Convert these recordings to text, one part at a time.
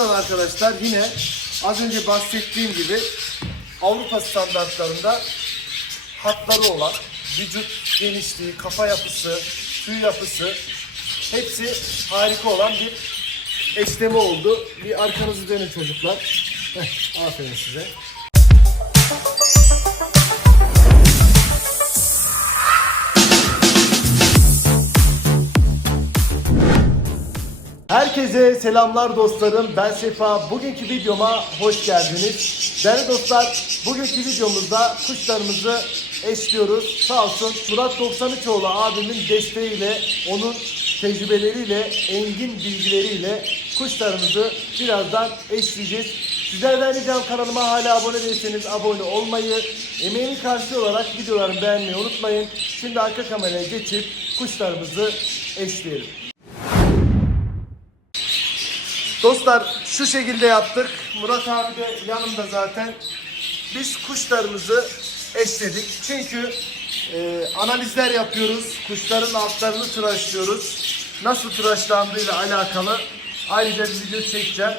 Buradan arkadaşlar yine az önce bahsettiğim gibi Avrupa standartlarında hatları olan vücut genişliği, kafa yapısı, tüy yapısı hepsi harika olan bir eşleme oldu. Bir arkanızı dönün çocuklar. Heh, aferin size. Herkese selamlar dostlarım. Ben Sefa. Bugünkü videoma hoş geldiniz. Değerli dostlar, bugünkü videomuzda kuşlarımızı eşliyoruz. Sağ olsun Murat 93oğlu abimin desteğiyle, onun tecrübeleriyle, engin bilgileriyle kuşlarımızı birazdan eşleyeceğiz. Sizlerden ricam kanalıma hala abone değilseniz abone olmayı, emeğinin karşılığı olarak videolarımı beğenmeyi unutmayın. Şimdi arka kameraya geçip kuşlarımızı eşleyelim. Dostlar şu şekilde yaptık. Murat abi de yanımda zaten. Biz kuşlarımızı eşledik. Çünkü e, analizler yapıyoruz. Kuşların altlarını tıraşlıyoruz. Nasıl tıraşlandığıyla alakalı ayrıca bir video çekeceğim.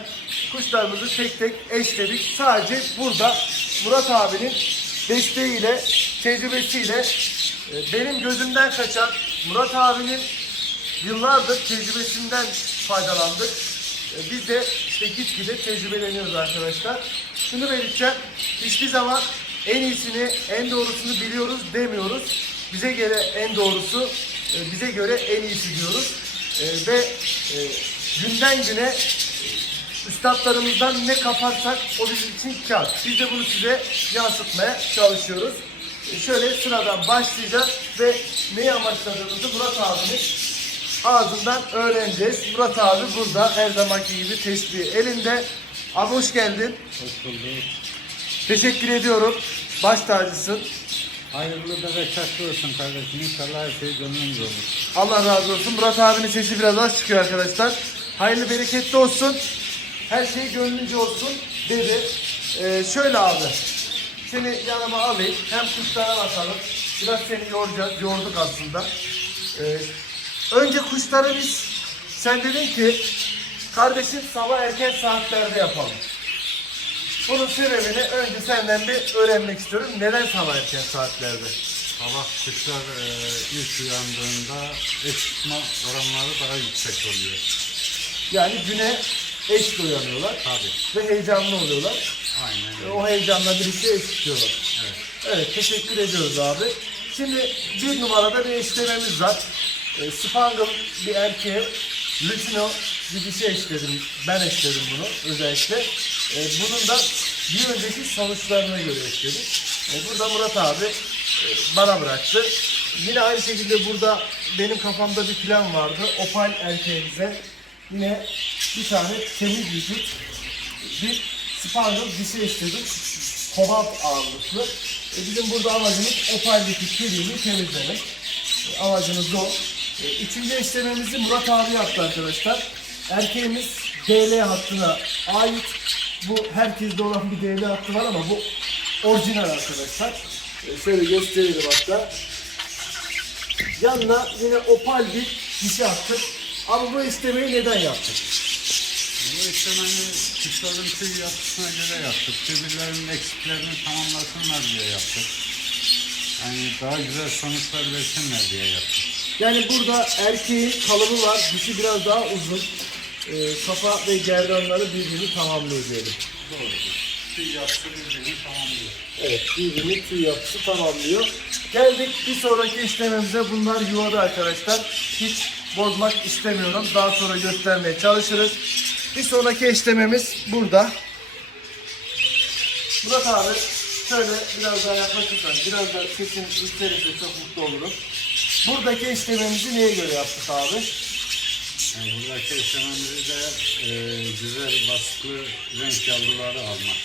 Kuşlarımızı tek tek eşledik. Sadece burada Murat abinin desteğiyle, tecrübesiyle e, benim gözümden kaçan Murat abinin yıllardır tecrübesinden faydalandık. Ee, Biz de işte gitgide tecrübeleniyoruz arkadaşlar. Şunu belirteceğim. Hiçbir zaman en iyisini, en doğrusunu biliyoruz demiyoruz. Bize göre en doğrusu, e, bize göre en iyisi diyoruz. E, Ve e, günden güne e, üstadlarımızdan ne kaparsak o bizim için kar. Biz de bunu size yansıtmaya çalışıyoruz. E, Şöyle sıradan başlayacağız ve neyi amaçladığımızı Murat abinin ağzından öğreneceğiz. Murat abi burada her zamanki gibi tesbih elinde. Abi hoş geldin. Hoş bulduk. Teşekkür ediyorum. Baş tacısın. Hayırlı bereketli olsun kardeşim. İnşallah her şey gönlünüzce olur. Allah razı olsun. Murat abinin sesi biraz az çıkıyor arkadaşlar. Hayırlı bereketli olsun. Her şey gönlünce olsun dedi. Ee, şöyle abi. Seni yanıma alayım. Hem kuşlara bakalım. Biraz seni yoracağız. Yorduk aslında. Ee, önce kuşları biz sen dedin ki kardeşim sabah erken saatlerde yapalım. Bunun sebebini önce senden bir öğrenmek istiyorum. Neden sabah erken saatlerde? Sabah kuşlar e, ilk uyandığında eş tutma oranları daha yüksek oluyor. Yani güne eş uyanıyorlar. Tabii. ve heyecanlı oluyorlar. Aynen Ve öyle. o heyecanla birlikte eşitiyorlar. Evet. Evet teşekkür ediyoruz abi. Şimdi bir numarada bir eşlememiz var. E, Spangle bir erkeğe, Lutino bir dişi eşledim. Ben eşledim bunu özellikle. E, bunun da bir önceki sonuçlarına göre eşledim. E, burada Murat abi e, bana bıraktı. Yine aynı şekilde burada benim kafamda bir plan vardı. Opal erkeğimize yine bir tane temiz vücut bir Spangle dişi istedik. Kobalt ağırlıklı. E, bizim burada amacımız opaldeki kiriğini temizlemek. E, amacımız o. E, üçüncü işlememizi Murat abi yaptı arkadaşlar. Erkeğimiz DL hattına ait. Bu herkeste olan bir DL hattı var ama bu orijinal arkadaşlar. E, şöyle gösterelim hatta. Yanına yine opal bir dişi attık. Ama bu istemeyi neden yaptık? Bu işlemeni kuşların tüy yapısına göre yaptık. Tüylerin eksiklerini tamamlasınlar diye yaptık. Yani daha güzel sonuçlar versinler diye yaptık. Yani burada erkeğin kalıbı var, dişi biraz daha uzun. Ee, kafa ve gerdanları birbirini tamamlıyor diyelim. Doğrudur. Tüy yapısı birbirini tamamlıyor. Evet, birbirini tüy yapısı tamamlıyor. Geldik bir sonraki işlemimize. Bunlar yuvada arkadaşlar. Hiç bozmak istemiyorum. Daha sonra göstermeye çalışırız. Bir sonraki işlemimiz burada. Murat abi şöyle biraz daha yaklaşırsan, biraz da sesin yükselirse çok mutlu olurum. Buradaki işlemimizi neye göre yaptık abi? Yani buradaki işlememizi de e, güzel vasıflı renk yavruları almak.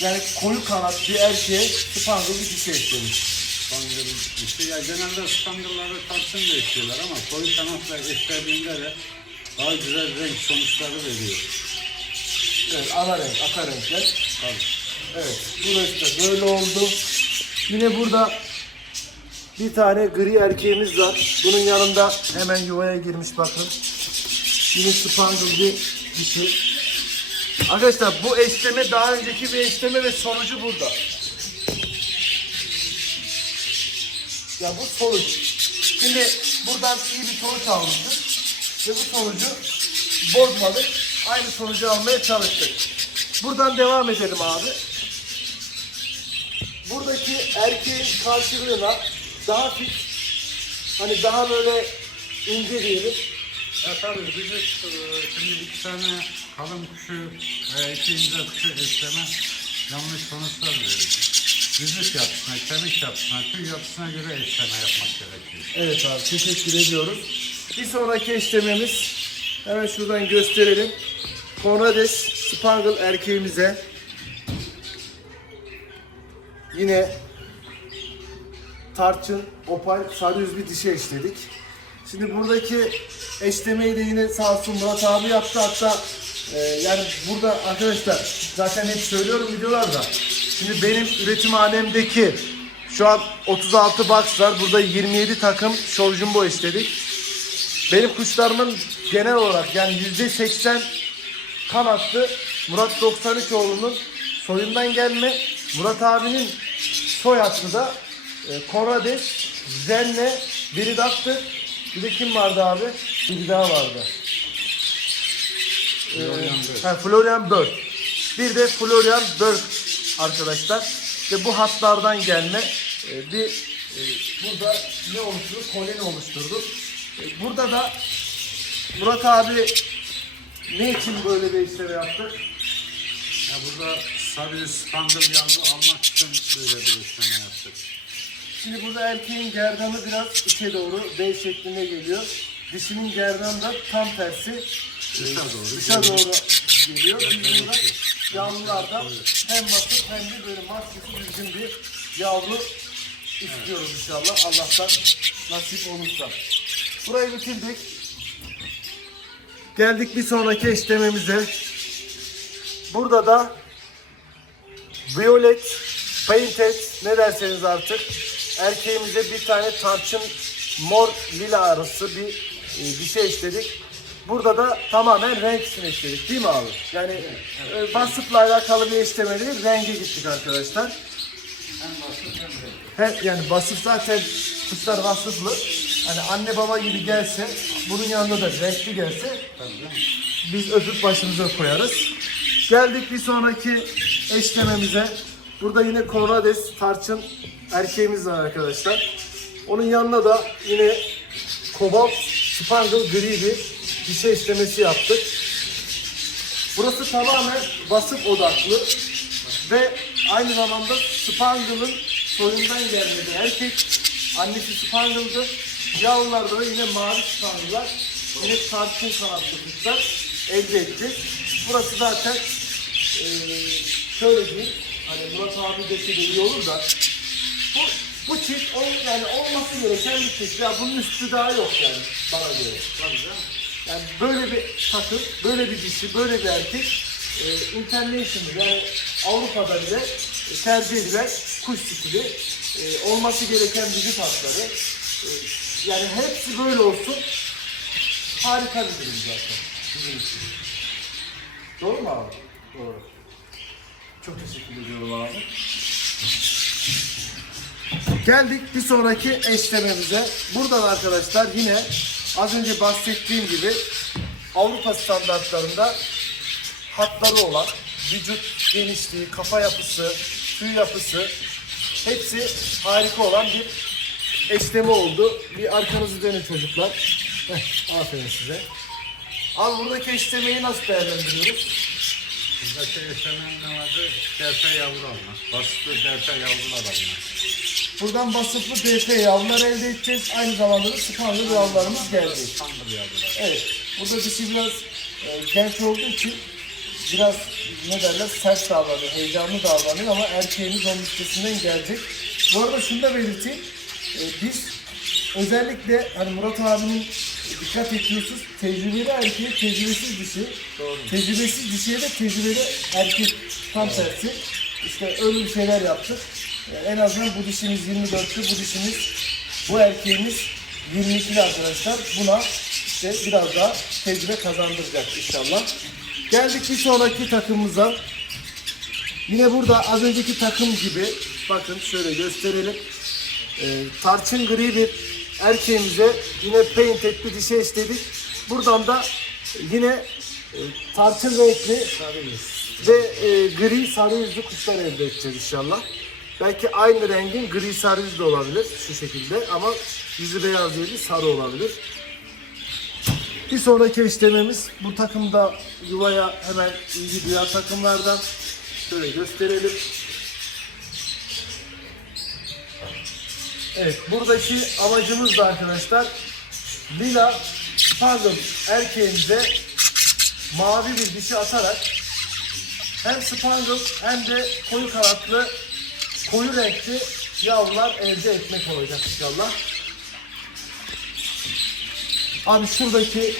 Yani koyu kanat bir erkeğe spangle bir dişi eşlemiş. Spangıl işte ya genelde spangılları tarçın da eşliyorlar ama koyu kanatla eşlediğinde de daha güzel renk sonuçları veriyor. Evet, ana renk, aka renkler. Tabii. Evet, burası da böyle oldu. Yine burada bir tane gri erkeğimiz var. Bunun yanında hemen yuvaya girmiş bakın. Yine spangle bir dişi. Arkadaşlar bu eşleme daha önceki bir eşleme ve sonucu burada. Ya bu sonuç. Şimdi buradan iyi bir sonuç almıştık. Ve bu sonucu bozmadık. Aynı sonucu almaya çalıştık. Buradan devam edelim abi. Buradaki erkeğin karşılığına daha fit, hani daha böyle ince diyelim. Ya tabii biz e, şimdi iki tane kalın kuşu veya iki ince kuşu ekleme yanlış sonuçlar verir. Vücut yapısına, kemik yapısına, tüy yapısına göre eşleme yapmak gerekiyor. Evet abi teşekkür ediyoruz. Bir sonraki eşlememiz hemen şuradan gösterelim. Conrades Spangle erkeğimize yine tarçın, opal, sarı bir dişi eşledik. Şimdi buradaki eşlemeyi de yine sağ olsun Murat abi yaptı. Hatta e, yani burada arkadaşlar zaten hep söylüyorum videolarda. Şimdi benim üretimhanemdeki şu an 36 box var. Burada 27 takım Show Jumbo eşledik. Benim kuşlarımın genel olarak yani %80 kanatlı Murat 93 oğlunun soyundan gelme. Murat abinin soy hattı da e, Konrades, Zenne, biri Daktı. Bir de kim vardı abi? Bir daha vardı. Ee, Florian Bird. ha, Florian Bird. Bir de Florian Bird arkadaşlar. Ve bu hatlardan gelme e, bir e, burada ne oluşturdu? Koloni oluşturdu. E, burada da Murat abi ne için böyle bir işlem yaptı? Ya burada sarı spandıl yavru almak için böyle bir işleme yaptık. Şimdi burada erkeğin gerdanı biraz içe doğru B şeklinde geliyor. Dişinin gerdanı da tam tersi Dışa doğru. dışa doğru geliyor. Biz burada yavrularda hem basıp hem de böyle maskesi düzgün bir yavru istiyoruz inşallah. Allah'tan nasip olursa. Burayı bitirdik. Geldik bir sonraki eşlememize. Burada da Violet, Painted ne derseniz artık erkeğimize bir tane tarçın mor lila arası bir e, bir şey işledik. Burada da tamamen renk için işledik değil mi abi? Yani e, vasıfla alakalı bir işleme değil, renge gittik arkadaşlar. He, yani vasıf zaten kuşlar vasıflı. Hani anne baba gibi gelse, bunun yanında da renkli gelse biz öpüp başımıza koyarız. Geldik bir sonraki eşlememize. Burada yine Conrades tarçın erkeğimiz var arkadaşlar. Onun yanına da yine kobalt spangle gri bir dişi eşlemesi yaptık. Burası tamamen vasıf odaklı ve aynı zamanda Spangle'ın soyundan gelmedi. Erkek annesi Spangle'dı. Yavrularda da yine mavi Spangle'lar. Yine tarçın kanatlı elde ettik. Burası zaten eee şöyle diyeyim. Hani Murat abi dese de iyi olur da bu, bu çift ol, yani olması gereken bir çift. Ya bunun üstü daha yok yani bana göre. Yani böyle bir takım, böyle bir dişi, böyle bir erkek e, international yani Avrupa'da bile e, tercih edilen kuş stili e, olması gereken vücut hatları. E, yani hepsi böyle olsun. Harika bir durum zaten bizim için. Doğru mu abi? Doğru. Çok teşekkür ediyorum abi. Geldik bir sonraki eşlememize. Buradan arkadaşlar yine az önce bahsettiğim gibi Avrupa standartlarında hatları olan vücut genişliği, kafa yapısı, tüy yapısı hepsi harika olan bir eşleme oldu. Bir arkanızı dönün çocuklar. Heh, aferin size. Abi buradaki eşlemeyi nasıl değerlendiriyoruz? Buradaki eşlemenin amacı derpe yavru almak. Basitli derpe yavrular almak. Buradan basıflı DP yavrular elde edeceğiz. Aynı zamanda da spangle yavrularımız geldi. Spandıl yavrular. Evet. Burada dişi biraz e, genç olduğu için biraz ne derler sert davranıyor, heyecanlı davranıyor ama erkeğimiz onun üstesinden gelecek. Bu arada şunu da belirteyim. E, biz özellikle hani Murat abinin dikkat ediyorsunuz tecrübeli erkeğe tecrübesiz dişi. Tecrübesiz dişiye de tecrübeli erkek tam tersi. İşte öyle bir şeyler yaptık. E, en azından bu dişimiz 24'tü, bu dişimiz, bu erkeğimiz 22'li arkadaşlar. Buna işte biraz daha tecrübe kazandıracak inşallah. Geldik bir sonraki takımımıza. Yine burada az önceki takım gibi bakın şöyle gösterelim. Ee, tarçın gri bir erkeğimize yine painted bir dişi istedik. Buradan da yine e, tarçın renkli ve e, gri sarı yüzlü kuşlar elde edeceğiz inşallah. Belki aynı rengin gri sarı yüzlü olabilir şu şekilde ama yüzü beyaz değil sarı olabilir. Bir sonraki eşlememiz bu takımda yuvaya hemen ilgi duyan takımlardan şöyle gösterelim. Evet buradaki amacımız da arkadaşlar lila pardon erkeğimize mavi bir dişi atarak hem spangle hem de koyu kanatlı koyu renkli yavrular elde etmek olacak inşallah. Abi şuradaki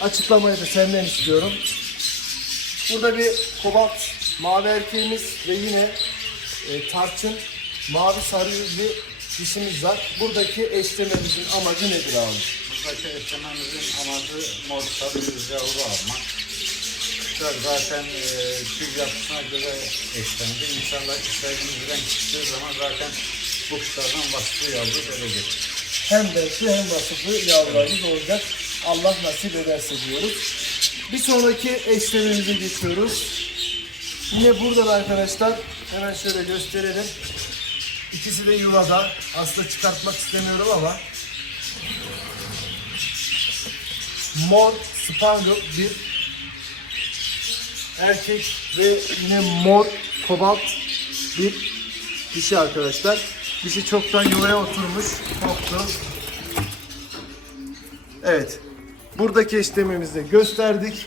açıklamayı da senden istiyorum. Burada bir kobalt mavi erkeğimiz ve yine e, tarçın mavi sarı yüzlü dişimiz var. Buradaki eşlememizin amacı nedir abi? Buradaki eşlememizin amacı mor sarı yüz yavru almak. Kuşlar zaten e, tüy yapısına göre eşlendi. İnşallah istediğimiz renk çıktığı zaman zaten bu kuşlardan vasfı yavru verecek. Hem renkli hem vasıflı yavrularımız olacak. Allah nasip ederse diyoruz. Bir sonraki eşlememize geçiyoruz. Yine burada da arkadaşlar hemen şöyle gösterelim. İkisi de yuvada. Aslında çıkartmak istemiyorum ama mor spangle bir erkek ve yine mor kobalt bir dişi arkadaşlar. Dişi çoktan yuvaya oturmuş. Koptu. Evet. Buradaki eşlememizi de gösterdik.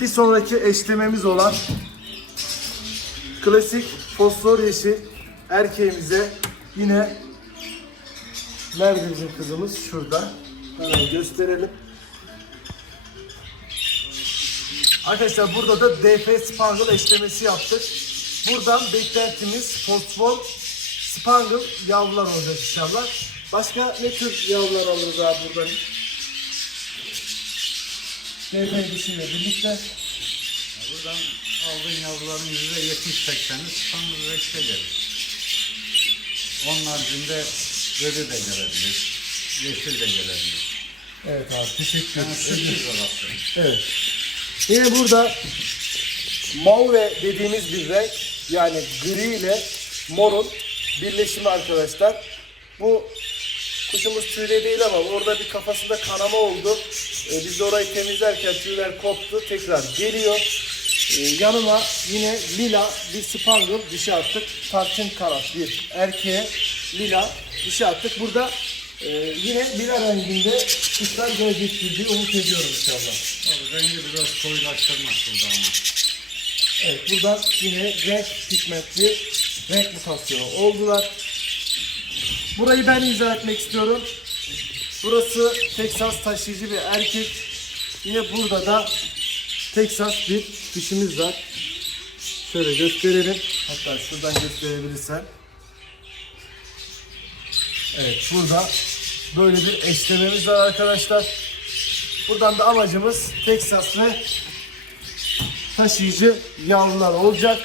Bir sonraki eşlememiz olan klasik fosfor yeşil erkeğimize yine nerede bizim kızımız? Şurada. Hemen gösterelim. Arkadaşlar burada da DF Spangle eşlemesi yaptık. Buradan beklentimiz fosfor Spangle yavrular olacak inşallah. Başka ne tür yavrular alırız abi buradan? DF dişiyle birlikte. Buradan aldığın yavruların yüzde yetmiş sekseni İstanbul rekse gelir. Onun haricinde ölü de gelebilir. Yeşil de gelebilir. Evet abi teşekkür Yani sürpriz. Evet. Yine burada mauve dediğimiz bir renk yani gri ile morun birleşimi arkadaşlar. Bu kuşumuz tüyde değil ama orada bir kafasında kanama oldu. Ee, biz de orayı temizlerken tüyler koptu. Tekrar geliyor. Ee, yanıma yine lila bir spangle dişi attık. Tarçın kanat bir erkeğe lila dişi attık. Burada e, yine lila renginde kuşlar gelecektir diye umut ediyorum inşallah. Tabii rengi biraz koyulaştırmak burada ama. Evet buradan yine renk pigmentli renk mutasyonu oldular. Burayı ben izah etmek istiyorum. Burası Texas taşıyıcı bir erkek. Yine burada da Texas bir dişimiz var. Şöyle gösterelim. Hatta şuradan gösterebilirsem. Evet burada böyle bir eşlememiz var arkadaşlar. Buradan da amacımız Texas ve taşıyıcı yavrular olacak.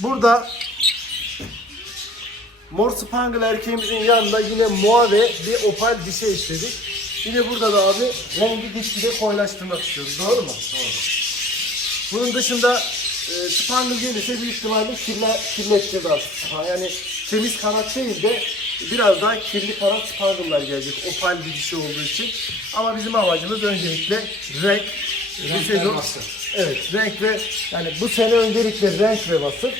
Burada Mor Spangle erkeğimizin yanında yine muave bir opal dişi eşledik. Yine burada da abi rengi gitgide koyulaştırmak istiyoruz. Doğru mu? Doğru. Bunun dışında e, Spangle gelirse büyük ihtimalle kirle, kirleteceğiz aslında. Yani temiz kanat değil de biraz daha kirli kanat Spangle'lar gelecek. Opal bir dişi olduğu için. Ama bizim amacımız öncelikle renk. Renk bir ve vasıf. Evet renk ve yani bu sene öncelikle renk ve vasıf.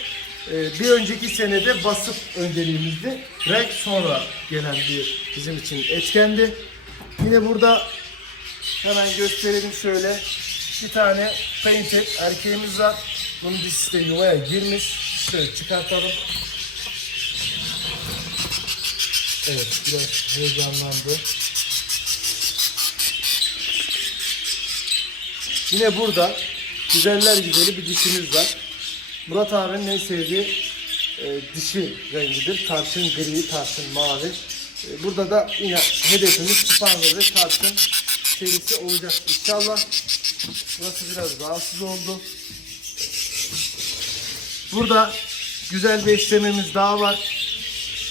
Ee, bir önceki senede vasıf önceliğimizdi. Renk sonra gelen bir bizim için etkendi. Yine burada hemen gösterelim şöyle. Bir tane painted erkeğimiz var. Bunun dişisi de yuvaya girmiş. Şöyle çıkartalım. Evet biraz heyecanlandı. Yine burada güzeller güzeli bir dişimiz var. Murat abinin en sevdiği e, dişi rengidir. Tarçın gri, tarçın mavi. E, burada da yine hedefimiz Spangle ve tarçın serisi olacak inşallah. Burası biraz rahatsız oldu. Burada güzel bir eşlememiz daha var.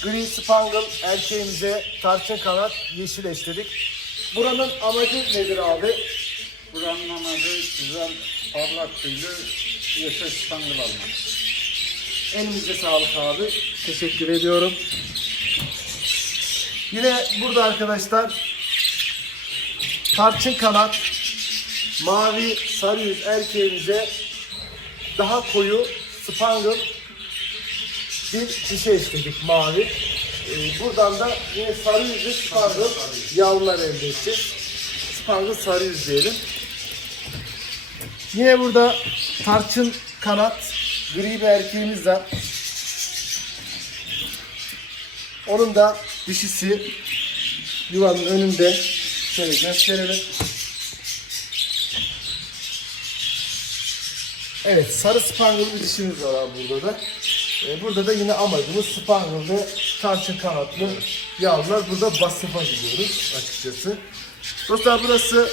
Green Spangle erkeğimize tarçın kanat yeşil eşledik. Buranın amacı nedir abi? Buranın amacı güzel parlak tüylü yeşil spangıl almak. Elinize sağlık abi. Teşekkür ediyorum. Yine burada arkadaşlar tarçın kanat mavi sarı yüz erkeğimize daha koyu spangle bir şişe istedik mavi. Ee, buradan da yine sarı yüzlü spangle yavrular elde ettik. Spangle sarı yüz diyelim. Yine burada tarçın kanat gri bir erkeğimiz var. Onun da dişisi yuvanın önünde. Şöyle gösterelim. Evet sarı spangle bir dişimiz var abi burada da. Ee, burada da yine amacımız spangle'lı tarçın kanatlı yavrular. Burada basıfa gidiyoruz açıkçası. Dostlar burası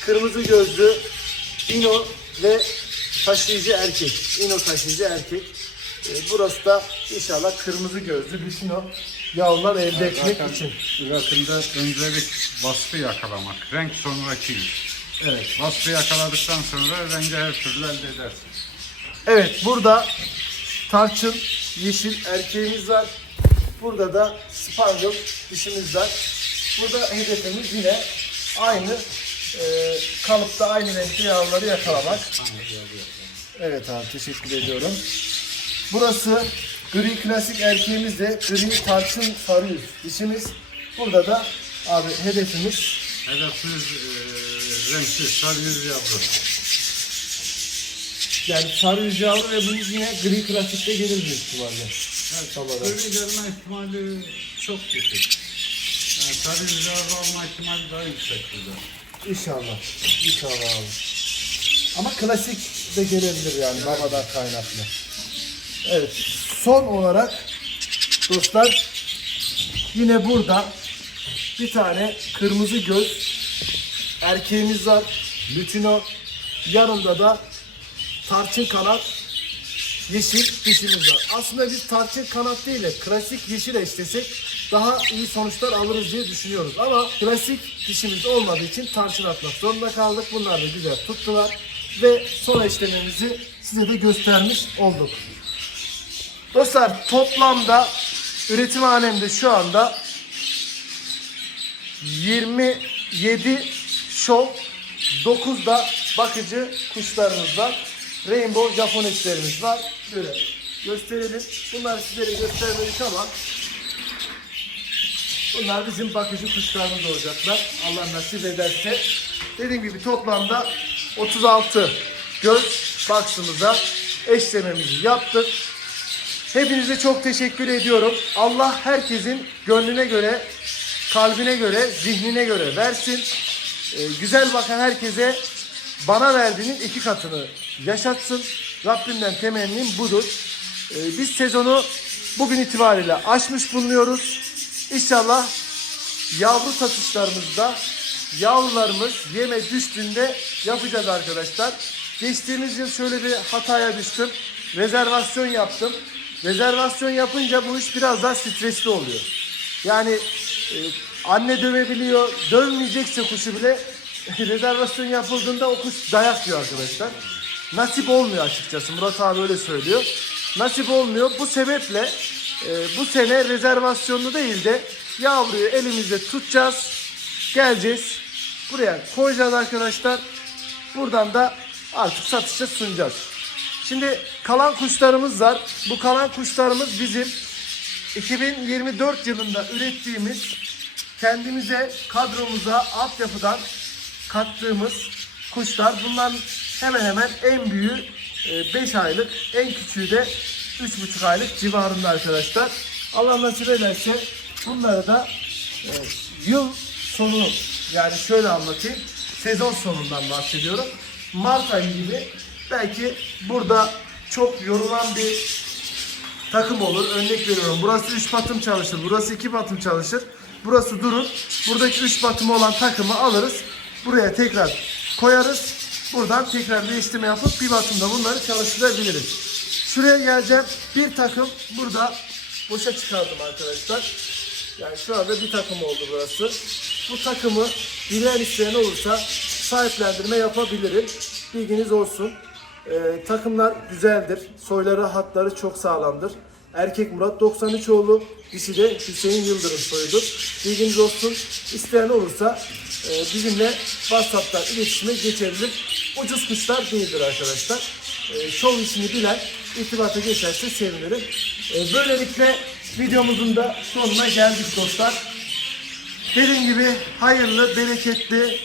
kırmızı gözlü ino ve taşıyıcı erkek. İno taşıyıcı erkek. Ee, burası da inşallah kırmızı gözlü Lucino yavrular elde etmek Zaten için. üretimde öncelik vasfı yakalamak. Renk sonraki iş. Evet. Vasfı yakaladıktan sonra rengi her türlü elde edersin. Evet burada tarçın yeşil erkeğimiz var. Burada da spangle dişimiz var. Burada hedefimiz yine aynı e, kalıpta aynı renkte yavruları yakalamak. Evet abi teşekkür ediyorum. Burası gri klasik erkeğimiz de gri tarçın sarı yüz dişimiz. Burada da abi hedefimiz Hedefimiz e, renksiz sarı yüz yavru. yani sarı yüz yavru ve bunun yine gri klasikte gelir büyük ihtimalle. Evet, Tamam. Böyle gelme ihtimali çok düşük. Yani sarı yüz yavru olma ihtimali daha yüksek burada. İnşallah. İnşallah abi. Ama klasik de gelebilir yani babadan kaynaklı. Evet. Son olarak dostlar yine burada bir tane kırmızı göz erkeğimiz var. Lütino. Yanında da tarçın kanat yeşil dişimiz var. Aslında biz tarçın kanat değil de klasik yeşil eşlesek daha iyi sonuçlar alırız diye düşünüyoruz. Ama klasik dişimiz olmadığı için tarçın atmak zorunda kaldık. Bunlar da güzel tuttular. Ve son eşlememizi size de göstermiş olduk. Dostlar toplamda üretimhanemde şu anda 27 şov 9 da bakıcı kuşlarımız var. Rainbow Japoneslerimiz var. Şöyle gösterelim. Bunları sizlere göstermedik ama bunlar bizim bakıcı kuşlarımız olacaklar. Allah nasip ederse. Dediğim gibi toplamda 36 göz baksımıza eşlememizi yaptık. Hepinize çok teşekkür ediyorum. Allah herkesin gönlüne göre, kalbine göre, zihnine göre versin. Ee, güzel bakan herkese bana verdiğinin iki katını yaşatsın. Rabbimden temennim budur. Ee, biz sezonu bugün itibariyle açmış bulunuyoruz. İnşallah yavru satışlarımızda yavrularımız yeme düştüğünde yapacağız arkadaşlar. Geçtiğimiz yıl şöyle bir hataya düştüm. Rezervasyon yaptım. Rezervasyon yapınca bu iş biraz daha stresli oluyor. Yani e, anne dövebiliyor. Dövmeyecekse kuşu bile rezervasyon yapıldığında o kuş dayak yiyor arkadaşlar. Nasip olmuyor açıkçası. Murat abi öyle söylüyor. Nasip olmuyor. Bu sebeple e, bu sene rezervasyonlu değil de yavruyu elimizde tutacağız. Geleceğiz. Buraya koyacağız arkadaşlar. Buradan da artık satışa sunacağız. Şimdi kalan kuşlarımız var. Bu kalan kuşlarımız bizim 2024 yılında ürettiğimiz kendimize kadromuza altyapıdan kattığımız kuşlar. Bunlar hemen hemen en büyüğü 5 aylık, en küçüğü de 3,5 aylık civarında arkadaşlar. Allah nasip ederse bunları da e, yıl sonu yani şöyle anlatayım. Sezon sonundan bahsediyorum. Mart ayı gibi belki burada çok yorulan bir takım olur. Örnek veriyorum. Burası 3 batım çalışır. Burası 2 batım çalışır. Burası durur. Buradaki 3 batımı olan takımı alırız. buraya tekrar koyarız. Buradan tekrar değiştirme yapıp bir bakımda bunları çalıştırabiliriz. Şuraya geleceğim. Bir takım burada boşa çıkardım arkadaşlar. Yani şu anda bir takım oldu burası. Bu takımı dileyen isteyen olursa sahiplendirme yapabilirim. Bilginiz olsun. Ee, takımlar güzeldir. Soyları, hatları çok sağlamdır. Erkek Murat 93 oğlu, dişi de Hüseyin Yıldırım soyudur. Bilginiz olsun. İsteyen olursa e, bizimle WhatsApp'tan iletişime geçebilir. Ucuz kuşlar değildir arkadaşlar. E, şov işini bilen irtibata geçerse sevinirim. E, böylelikle videomuzun da sonuna geldik dostlar. Dediğim gibi hayırlı, bereketli,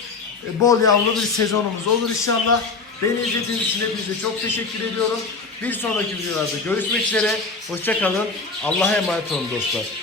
e, bol yavru bir sezonumuz olur inşallah. Beni izlediğiniz için hepinize çok teşekkür ediyorum. Bir sonraki videolarda görüşmek üzere. Hoşçakalın. Allah'a emanet olun dostlar.